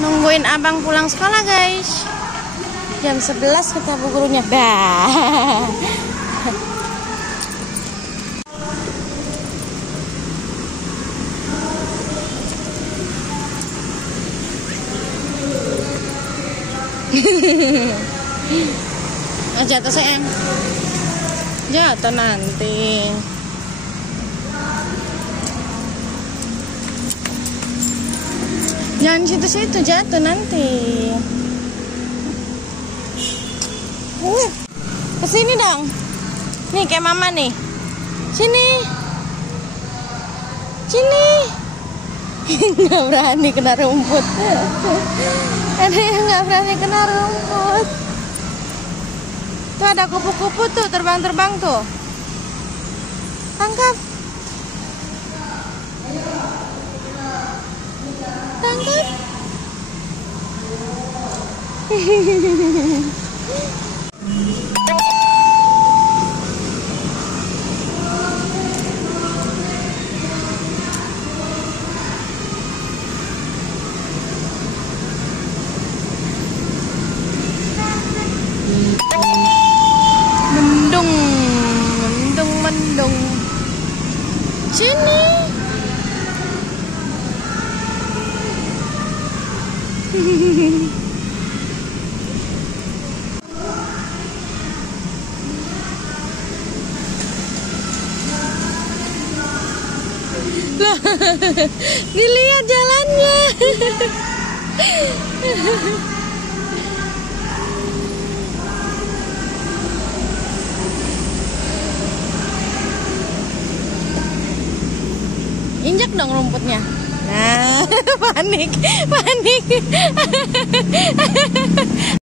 Nungguin abang pulang sekolah, guys. Jam 11 kata bu gurunya. Dah. Oh, jatuh sayang. Jatuh nanti. Jangan situ-situ, jatuh nanti. Kesini dong. Nih kayak mama nih. Sini. Sini. Nggak berani kena rumput. Ada yang nggak berani kena rumput. Tuh ada kupu-kupu tuh terbang-terbang tuh. Tangkap. Tangkap. Mendung, mendung, mendung. Sini. Loh, dilihat jalannya. Injak dong rumputnya. Nah, panik, panik.